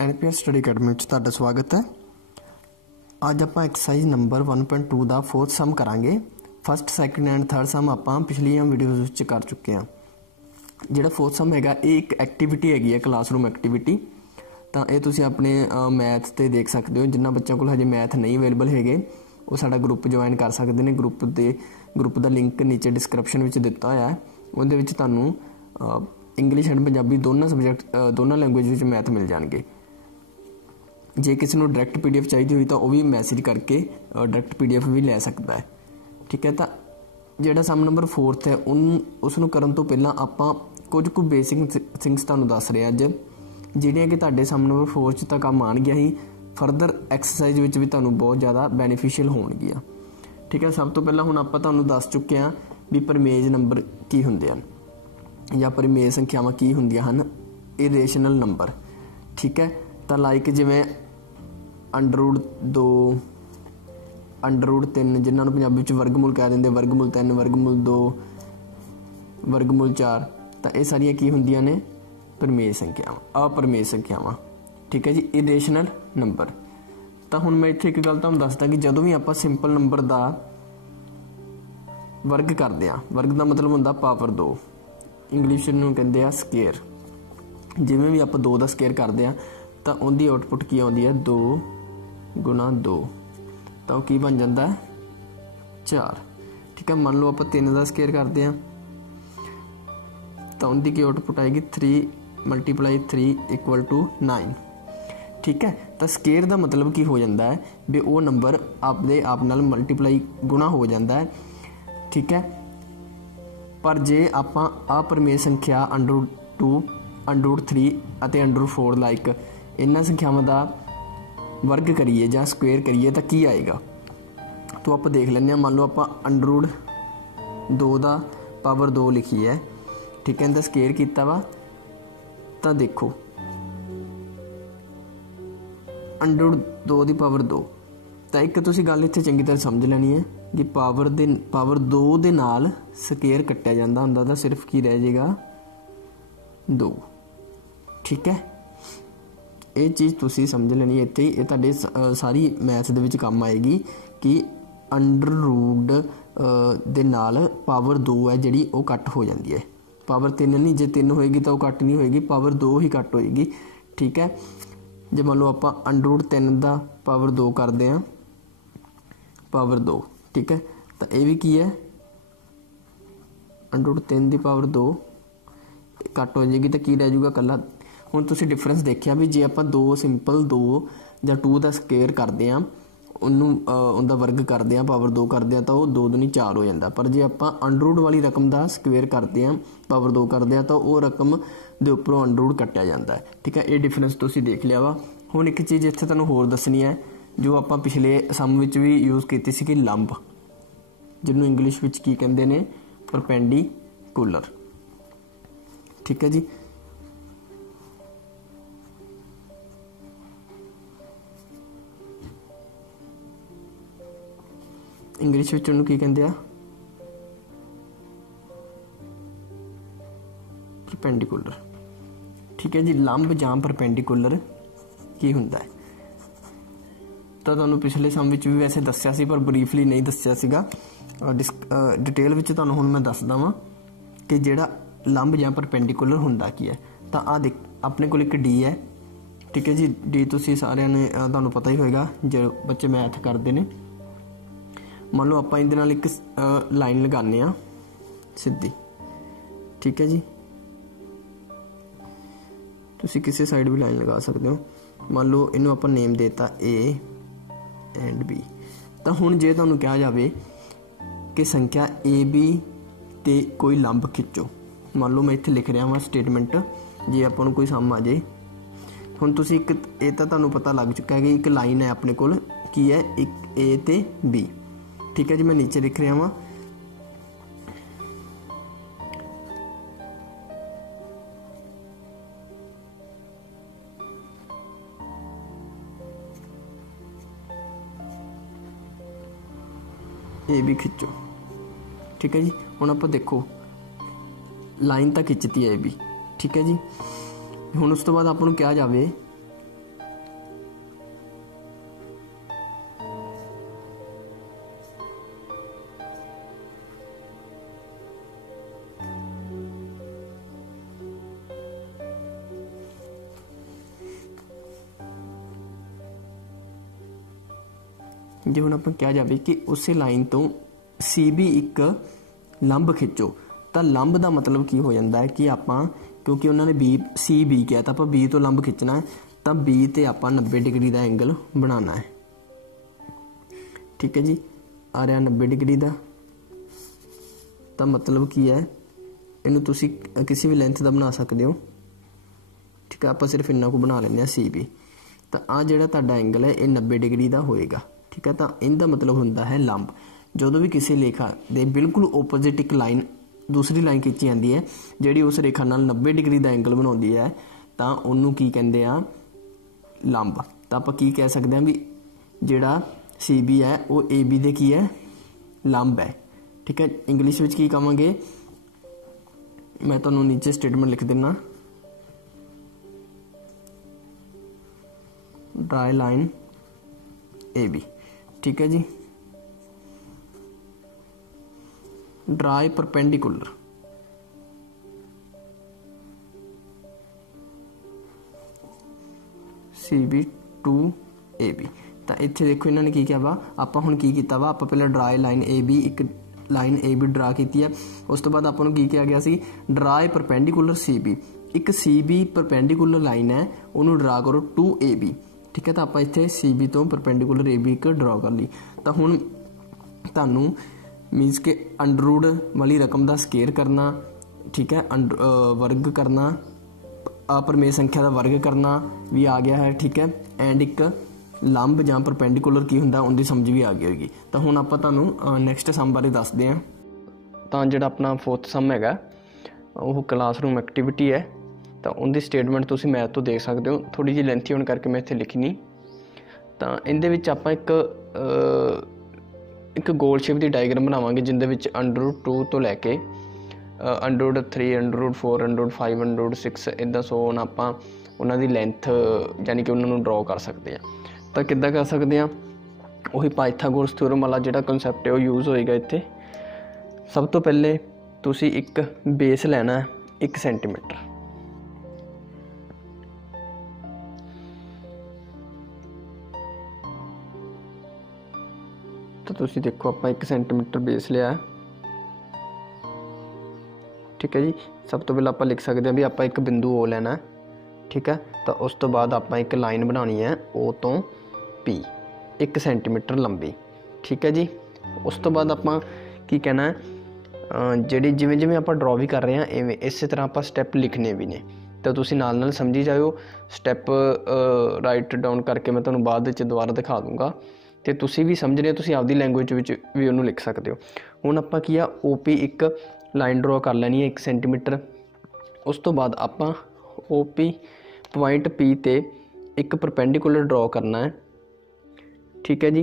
NPS study academy में तुहाडा स्वागत है। अज आप एक्सरसाइज नंबर 1.2 का फोर्थ सम करांगे। फस्ट सैकेंड एंड थर्ड सम आप पिछलियां वीडियोज़ कर चुके हैं। जिहड़ा फोर्थ सम हैगा ये एक एक्टिविटी हैगी है, क्लासरूम एक्टिविटी। तो ये तुसीं अपने मैथ ते देख सकते हो। जिन्हां बच्चों को हजे मैथ नहीं अवेलेबल है वो साडा ग्रुप ज्वाइन कर सकते हैं। ग्रुप का लिंक नीचे डिस्क्रिप्शन में दिता होया है। उहदे विच तुहानूं इंग्लिश एंड पंजाबी दोनों सबजैक्ट दोनों लैंगुएज मैथ मिल जाएंगे। जे किसी को डायरैक्ट PDF चाहिए हुई तो वह भी मैसेज करके डायरैक्ट PDF भी ले सकता है। ठीक है, तो जोड़ा सम नंबर 4th है उसनों करन तो पहला आपां कुछ कुछ बेसिक थिंग्स तुहानूं दस रहे अज, जिहड़ियां कि तुहाडे सम नंबर 4 च तक काम आउणगियां ही फरदर एक्सरसाइज विच भी तुहानूं बहुत ज़्यादा बेनीफिशियल होणगियां। ठीक है, सब तो पहला हुण आपां तुहानूं दस चुके हैं भी परमेज नंबर की हुंदे हन या परमेज संख्यावां की हुंदियां हन, इरेशनल नंबर। ठीक है, तो लाइक जिवें √2 √3 जिन्होंने पंजाबी च वर्गमूल कह देंगे, वर्गमूल 3 वर्गमूल 2 वर्गमूल 4। तो ये सारियां की हुंदियां ने परमेज संख्यावां, अपरमेज संख्यावां। ठीक है जी, इरेशनल नंबर। तो हुण मैं इत्थे एक गल तुहानूं दसदा कि जदों भी आपां सिंपल नंबर का वर्ग करते हैं, वर्ग का मतलब हुंदा पावर 2, इंग्लिश नूं कहंदे आ स्केयर। जिवें भी आपां 2 का स्केयर करते हैं तो उनकी आउटपुट की आती है 2 × 2, तो की बन जाता है 4। ठीक है, मान लो आप 3 का स्केयर करते हैं तो उनकी की आउटपुट आएगी 3 × 3 = 9। ठीक है, तो स्केयर का मतलब की हो जाता है भी वो नंबर आपदे आप नाल मल्टीप्लाई गुणा हो जाता है। ठीक है, पर जे आपां अपरमेय संख्या √2 √3 और √4 लाइक इन्हां संख्यावां का वर्ग करिए या स्क्वेयर करिए तो की आएगा। तो आप देख लें, मान लो आप √2 का पावर 2 लिखी है। ठीक है, इनका स्केयर किया वा तो देखो √2 की पावर 2। तो एक तुसीं गल इत्थे चंगी तरह समझ लेनी है कि पावर 2 दे नाल स्केयर कट्टिया जांदा हुंदा तो सिर्फ की रह जाएगा 2। ठीक है, ये चीज़ तुसीं समझ लेनी है। इत्थे ये तुहाडे सारी मैथ दे विच काम आएगी कि √ दे नाल पावर 2 है जिहड़ी वो कट हो जाती है। पावर 3 नहीं, जे 3 होएगी तो वो कट नहीं होएगी, पावर 2 ही कट होएगी। ठीक है, जे मान लो आप √3 का पावर 2 करते हैं पावर 2। ठीक है, तो ये भी की है √3 की पावर 2 कट हो जाएगी तो की रह जाऊगा कला। हुण तुसीं डिफरेंस देखिया भी जे आपां 2 सिंपल 2 या 2 का स्केयर करते हैं उनका वर्ग करते हैं पावर 2 करते हैं तो वो 2 दूनी 4 हो जाता। पर जे आपां √ वाली रकम का स्क्वेयर करते हैं पावर 2 करते हैं तो वो रकम के उपरों √ कट्टिया जाता है। ठीक है, ये डिफरेंस तुसीं देख लिया वा। हुण एक चीज़ इत्थे तुहानूं होर दसनी है जो आपां पिछले सम विच भी यूज़ की सी, लंब, जिन्होंने इंग्लिश विच की कहंदे ने परपेंडिकुलर। ठीक है जी, इंग्लिश विच उन्होंने की कहंदे आ परपेंडिकुलर। ठीक है जी, लंब जां परपेंडिकुलर की हुंदा है तो तुहानूं पिछले सम विच भी वैसे दस्सिया सी पर ब्रीफली नहीं दस्सिया सीगा। डिटेल विच तुहानूं हुण मैं दसदा वां कि जिहड़ा लंब जां परपेंडिकुलर हुंदा की है। तो आ देख अपने कोल एक D है। ठीक है जी, D तुसीं सारिआं ने तुहानूं पता ही होएगा जो बच्चे मैथ करते हैं। मान लो आप इहदे नाल एक लाइन लगाने आ सीधी। ठीक है जी, तुसीं किसी साइड भी लाइन लगा सकते हो। मान लो इनू आप नेम देता A एंड B। तो हुण जे तुहानूं कहा जाए कि संख्या AB ते कोई लंब खिंचो, मान लो मैं इत्थे लिख रहा वा स्टेटमेंट, जे आपां नूं कोई सम आ जाए। हुण तुसीं एक ये तो तुहानूं पता लग चुका है कि एक लाइन है अपने कोल की है, एक A ते B। ठीक है जी, मैं नीचे लिख रहा वा A B खिंचो। ठीक है जी, हुण आपां देखो लाइन तो खिंचती है A B। ठीक है जी, हुण उस तो बाद आपां नूं कहा जाए जे हुण आपां कहा जाए कि उस लाइन तो CB एक लंब खिंचो, तो लंब का मतलब की हो जाता है कि आपां क्योंकि उन्होंने CB किया तो आपां B तो लंब खिंचना है, तो B ते आपां 90 डिग्री का एंगल बनाना है। ठीक है जी, आ रहा 90 डिग्री का, तो मतलब की है इनू तुसी किसी भी लेंथ का बना सकते हो। ठीक है, आप सिर्फ इन्ना को बना लें CB, तो आ जिहड़ा तुहाडा एंगल है ये 90 डिग्री का होएगा। ठीक है, तो इनका मतलब होंदा है लंब। जो भी किसी रेखा के बिल्कुल ओपोजिट एक लाइन दूसरी लाइन खिंची जाती है जिहड़ी उस रेखा नाल 90 डिग्री का एंगल बनाउंदी है, तो उन्होंने की कहते हैं लंब। तो आप की कह सकते हैं भी जिहड़ा CB है वो AB दे की है लंब है। ठीक है, इंग्लिश में की कहांगे, मैं तुहानूं नीचे स्टेटमेंट लिख देना, ड्राई लाइन AB। ठीक है जी, draw perpendicular CB to AB। तो इत्थे देखो इन्होंने की किया वा, आपां हुण की कीता वा, आपां पहले ड्राई लाइन AB एक लाइन AB ड्रा की है, उस तो बाद आपां नूं की किया गया सी ड्राई परपेंडिकुलर CB, एक CB परपेंडिकुलर लाइन है उन्होंने ड्रा करो टू AB। ठीक है, तो आपां इत्थे CB तो परपेंडिकुलर AB एक ड्रा कर ली। तो हुण तुहानूं मीनस के अंडररूट वाली रकम का स्केयर करना, ठीक है, वर्ग करना, अपरमेय संख्या का वर्ग करना भी आ गया है। ठीक है, एंड एक लंब जां परपेंडिकुलर की हुंदा उनकी समझ भी आ गई होगी। तो हुण आपां तुहानूं नैक्सट सम बारे दसदे हां। तो जिहड़ा अपना 4th सम हैगा वो क्लासरूम एक्टिविटी है, तो उनकी स्टेटमेंट तुसीं मैथ तो देख सकते हो, थोड़ी जी लेंथी होने करके मैं इत्थे लिखी नहीं। तो इहदे विच आपां एक गोल शेप की डायग्राम बनावांगे जिंदे विच √2 तो लैके √3 √4 √5 √6 इदा सो हुण आपां उन्हां दी लेंथ यानी कि उन्होंने ड्रॉ कर सकते हैं। तो किद्दां कर सकते हैं, वही पाइथागोरस थ्योरम वाला जिहड़ा कंसैप्ट है वो यूज़ होएगा इत्थे। सब तो पहले तुसी एक बेस लेना है 1 सेंटीमीटर। तो तुसी देखो आपां 1 सेंटीमीटर बेस लिया। ठीक है जी, सब तो पहले आपां लिख सकते हैं भी आपां एक बिंदु O लेना है। ठीक है, तो उस तो बाद आपां एक लाइन बनानी है O तो P 1 सेंटीमीटर लंबी। ठीक है जी, उस तो बाद आपां की कहना है जिहड़ी जिवें जिवें आपां ड्रॉ भी कर रहे हैं इवें इस तरह आपां स्टैप लिखने भी ने। तो तुसी नाल नाल समझी जाओ, स्टैप राइट डाउन करके मैं तुहानूं बाद विच दोबारा दिखा दूँगा, तो तुसी भी समझ रहे हो, तुसी आपदी लैंगुएज विच भी उहनूं लिख सकते हो। हुण आपां की आ OP एक लाइन ड्रॉ कर लैनी है 1 सेंटीमीटर। उस तो बाद आपां OP पॉइंट P ते एक परपेंडिकुलर ड्रॉ करना है। ठीक है जी,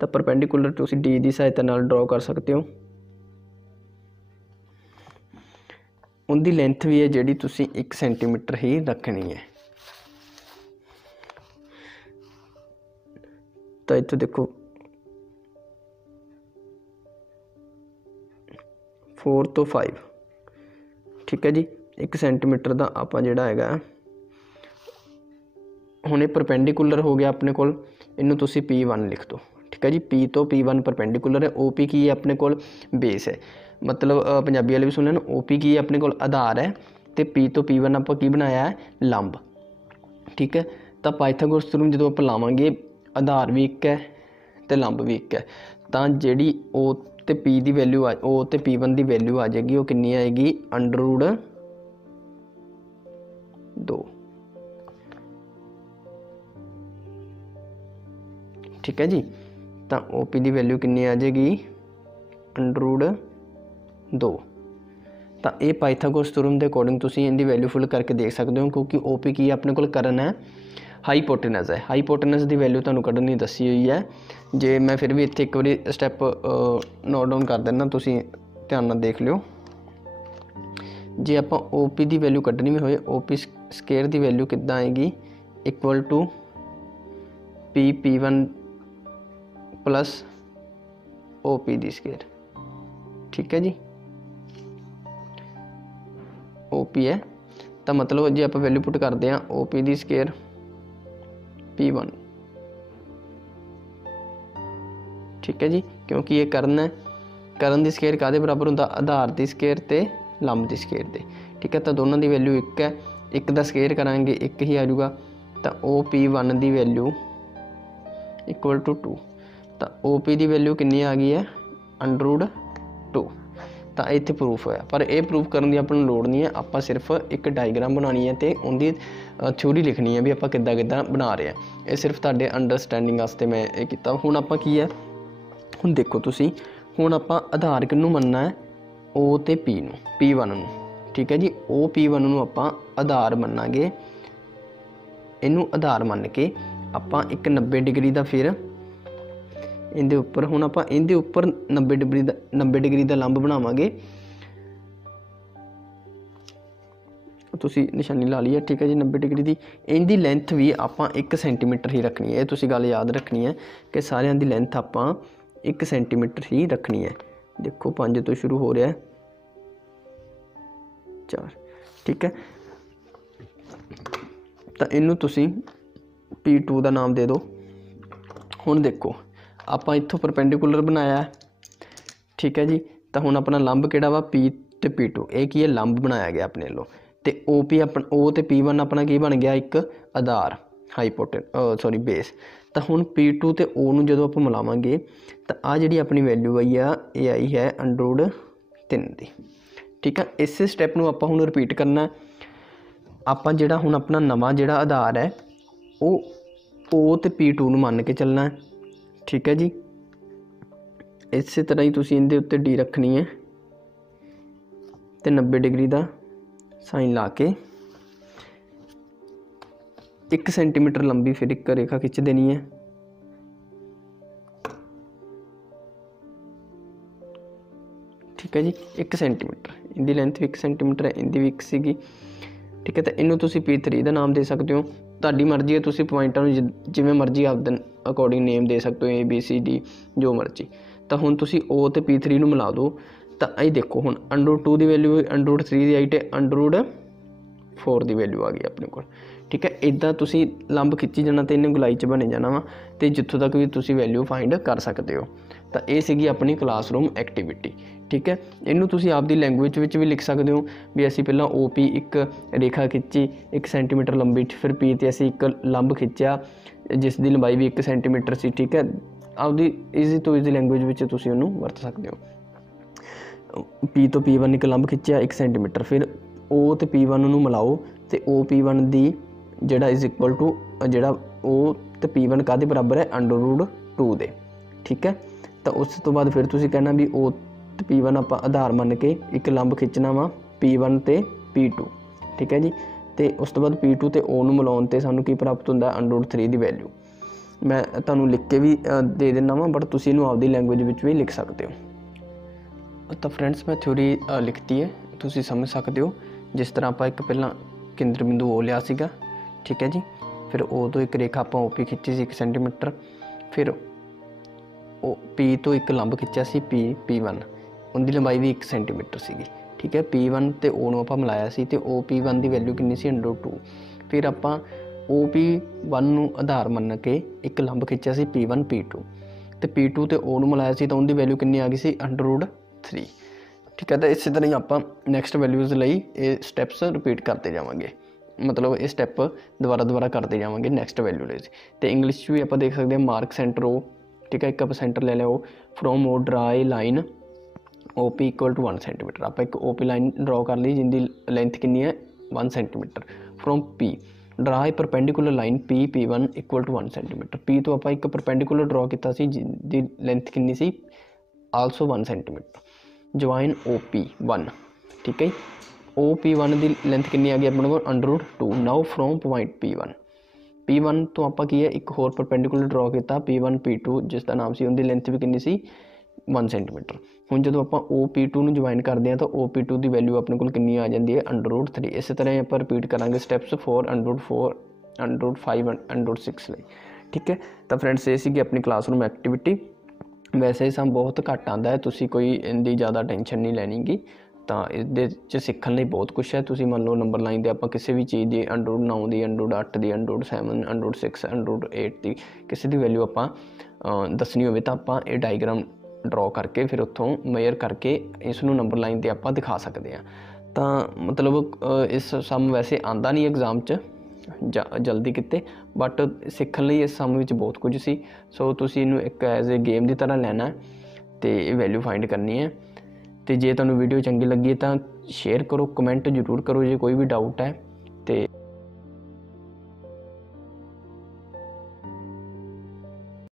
तो परपेंडिकुलर तुसी D की सहायता नाल ड्रॉ कर सकते हो। उनकी लेंथ भी है जिहड़ी तुसी 1 सेंटीमीटर ही रखनी है। तो इत्थे देखो 4 तो 5। ठीक है जी, 1 सेंटीमीटर का आपां जिहड़ा हैगा हुणे परपेंडिकुलर हो गया अपने कोल, इनू तुसी P1 लिख दो। ठीक है जी, P तो P1 परपेंडिकुलर है। OP की है अपने कोल बेस है, मतलब पंजाबी वाले भी सुन लें, OP की अपने कोल आधार है, तो P तो P1 आपां की बनाया है लंब। ठीक है, तो पाइथागोरस थ्योरम जो आप लावांगे आधार भी एक है तो लंब भी एक है, तो जिहड़ी O ते P की वैल्यू O ते P1 की वैल्यू आ जाएगी वो कितनी आएगी √2। ठीक है जी, तो OP की वैल्यू कितनी आ जाएगी √2। तो ये पाइथागोरस थ्योरम के अकॉर्डिंग तुसीं इनकी वैल्यू फुल करके देख सकते हो, क्योंकि OP की अपने कोल करन है हाईपोटेनस है। हाईपोटेनस की वैल्यू तुहानूं कढनी दसी हुई है। जे मैं फिर भी इत्थे एक बारी स्टैप नोट डाउन कर देना, तुसीं ध्यान नाल देख लिओ। जे आपां OP की वैल्यू कढनी भी होए, OP स्केयर की वैल्यू किद्दां आएगी equal to P1 plus OP दी स्केयर। ठीक है जी, OP है तो मतलब जो आप वैल्यू पुट करते हैं OP दी स्केयर P1 ठीक है जी, क्योंकि ये करण है, करण की स्केयर काहदे बराबर होंदा, आधार की स्केयर ते लंब की स्केयर ते। ठीक है, तो दोनों की वैल्यू एक है, एक का स्केयर करांगे एक ही आ जाऊगा, तो OP1 की वैल्यू इक्वल टू 2। तो OP की वैल्यू कितनी आ गई है, √2। तो इत्थे प्रूफ होया, पर यह प्रूफ करने की अपनी लोड़ नहीं है, आप सिर्फ एक डायग्राम बनानी है तो उनकी थ्योरी लिखनी है भी आप किद्दां किद्दां बना रहे हैं। ये सिर्फ तुहाडे अंडरस्टैंडिंग वास्ते मैं ये कीता। हुण आपां की है, हुण देखो तुसीं, हुण आपां आधार किहनूं मनना है, O ते P नूं, P1 नूं। ठीक है जी, OP1 नूं आपां आधार मन्नांगे, इनू आधार मन के आपां एक 90 डिग्री का फिर इहदे उपर, हुण आपां इहदे उपर 90 डिग्री का लंब बनावांगे। तुसीं निशानी ला ली है। ठीक है जी, 90 डिग्री की इहदी लेंथ भी आपां 1 सेंटीमीटर ही रखनी है। ये तुसीं गल याद रखनी है कि सारिਆਂ ਦੀ लेंथ आपां 1 सेंटीमीटर ही रखनी है। देखो 5 तो शुरू हो रहा है, 4। ठीक है, तो इनू तुसीं P2 का नाम दे दो। हुण देखो आपां इत्थों परपेंडिकुलर बनाया है। ठीक है जी, तो हुण अपना लंब किहड़ा वा, P ते P2, ये की है लंब बनाया गया अपने लो। तो OP अपन O ते P1 अपना की बन गया, एक आधार हाईपोटेन बेस। तो हुण P2 ते O नूं जदों आपां मिलावांगे तो आ जिहड़ी अपनी वैल्यू आई आ, ये आई है √3 दी। ठीक है, इस स्टैप नूं आपां हुण रिपीट करना है। आपां जिहड़ा हुण अपना नवां जिहड़ा आधार है वो O ते P2 नूं मान के चलना है। ठीक है जी, इस तरह ही तुसीं इहदे उत्ते D रखनी है तो 90 डिग्री का साइन ला के 1 सेंटीमीटर लंबी फिर एक रेखा खिंच देनी है। ठीक है जी, 1 सेंटीमीटर, इनकी लेंथ भी 1 सेंटीमीटर है, इनकी भी 1 सीगी। ठीक है, तो इनू तुसीं P3 का नाम दे सकते हो, तुहाडी मर्जी है, तुसीं पॉइंटां नूं जिवें मर्जी आपदे अकॉर्डिंग नेम दे सकते हो, ABCD जो मर्जी। तो हुण तुसीं O ते P3 नूं मिला दो, तो ये देखो हुण √2 की वैल्यू √3 की आई, तो √4 की वैल्यू आ गई अपने को। ठीक है, इदां तुसीं लंब खिंची जाना तो इन्हें गुलाई च बने जाना वा, तो जिੱਥੋਂ तक भी तुसीं वैल्यू फाइंड कर सकते हो। तो ये सीगी अपनी क्लासरूम एक्टिविटी। ठीक है, इनू तुसीं आपदी लैंगुएज विच भी लिख सकते हो भी असीं पहलां OP एक रेखा खिंची 1 सेंटीमीटर लंबी, फिर P ते असीं एक लंब खिंचिया जिस दी लंबाई भी 1 सेंटीमीटर सी। ठीक है, आपदी ईजी तो ईजी लैंगुएज विच तुसीं उहनूं वरत सकते हो। P तो P1 एक लंब खिंचिया 1 सेंटीमीटर, फिर O ते P1 नूं मिलाओ तो OP1 दी जिहड़ा इज इक्वल टू जिहड़ा O ते P1 काहदे बराबर है, √2 दे। ठीक है, तो उस तो बाद फिर तुसीं कहना भी O ते P1 आपां आधार मन के एक लंब खिंचना वा P1 ते P2। ठीक है जी, तो उस तो बाद P2 ते O नूं मिलाउण ते सानूं की प्राप्त हुंदा, √3 की वैल्यू। मैं तुहानूं लिख के भी दे दिंदा वां, बट तुसीं इहनूं आपदी लैंगुएज विच भी लिख सकते हो। तो फ्रेंड्स मैं थ्योरी लिखती है, तुसीं समझ सकते हो। जिस तरह आप एक पहला केंद्र बिंदु O लिया सीगा। ठीक है जी, फिर O तो एक रेखा आप OP खिंची सी 1 सेंटीमीटर, फिर P तो एक लंब खिंचा सी P1, उनकी लंबाई भी 1 सेंटीमीटर सीगी। ठीक है, P1 ते O नूं आपां मिलाया सी ते OP1 की वैल्यू कितनी सी, √2। फिर आपां OP1 नूं आधार मन के एक लंब खिंचा सी P1 P2, तो P2 ते O नूं मिलाया सी तो उनकी वैल्यू कितनी आ गई सी, √3। ठीक है, तो इस तरह ही आप नैक्सट वैल्यूज़ लई ये स्टैप्स रिपीट करते जावांगे, मतलब ये स्टैप दोबारा करते जावांगे नैक्सट वैल्यू लई। तो इंग्लिश भी आप देख सकते हैं, मार्क सेंटर O। ठीक है, एक आप सेंटर ले लिया, from O draw a line OP equal to 1 centimeter. आप एक OP लाइन ड्रॉ कर ली जिनकी लेंथ कितनी है, 1 centimeter. From P draw a perpendicular line P1 equal to 1 centimeter. P तो आप एक परपेंडिकुलर ड्रॉ किया जिनकी लेंथ कितनी सी, आल्सो 1 सेंटीमीटर। Join OP1। ठीक है, OP1 की लेंथ कितनी आ गई अपने को, √2। नाउ फ्रॉम पॉइंट P1 तो आप की है एक होर परपेंडिकुलर ड्रॉ किया P1 P2 जिसका नाम से उनकी लेंथ भी कितनी सी, 1 सेंटीमीटर। हुण जो आप OP2 नूं ज्वाइन करते हैं तो OP2 की वैल्यू अपने को कितनी आ जाती है, √3। इस तरह आप रिपीट करांगे स्टैप्स 4, √4, √5, √6 लई। ठीक है, तो फ्रेंड्स ये सी अपनी क्लासरूम एक्टिविटी। वैसे ही सम बहुत घट आता है, तुसीं कोई इनकी ज़्यादा टेंशन नहीं लैनी गी। तो ये सीखने लई बहुत कुछ है। तुसीं मान लो नंबर लाइन पर आप किसी भी चीज़ की √9 की, √8 की, √7, √6, √8 की किसी की वैल्यू आप ਦੱਸਣੀ ਹੋਵੇ ਤਾਂ ਆਪਾਂ ਇਹ ਡਾਇਗਰਾਮ ਡਰਾ ਕਰਕੇ ਫਿਰ ਉੱਥੋਂ ਮੇਜ਼ਰ ਕਰਕੇ ਇਸ ਨੂੰ ਨੰਬਰ ਲਾਈਨ 'ਤੇ ਆਪਾਂ ਦਿਖਾ ਸਕਦੇ ਹਾਂ। ਤਾਂ ਮਤਲਬ ਇਸ ਸਮ ਵੈਸੇ ਆਉਂਦਾ ਨਹੀਂ ਐਗਜ਼ਾਮ 'ਚ ਜਲਦੀ ਕਿਤੇ, ਬਟ ਸਿੱਖਣ ਲਈ ਇਸ ਸਮ ਵਿੱਚ ਬਹੁਤ ਕੁਝ ਸੀ। ਸੋ ਤੁਸੀਂ ਇਹਨੂੰ ਇੱਕ ਐਜ਼ ਏ ਗੇਮ ਦੀ ਤਰ੍ਹਾਂ ਲੈਣਾ ਅਤੇ ਇਹ ਵੈਲਿਊ ਫਾਈਂਡ ਕਰਨੀ ਹੈ। ਅਤੇ ਜੇ ਤੁਹਾਨੂੰ ਵੀਡੀਓ ਚੰਗੀ ਲੱਗੀ ਤਾਂ ਸ਼ੇਅਰ ਕਰੋ, ਕਮੈਂਟ ਜ਼ਰੂਰ ਕਰੋ ਜੇ ਕੋਈ ਵੀ ਡਾਊਟ ਹੈ। ਅਤੇ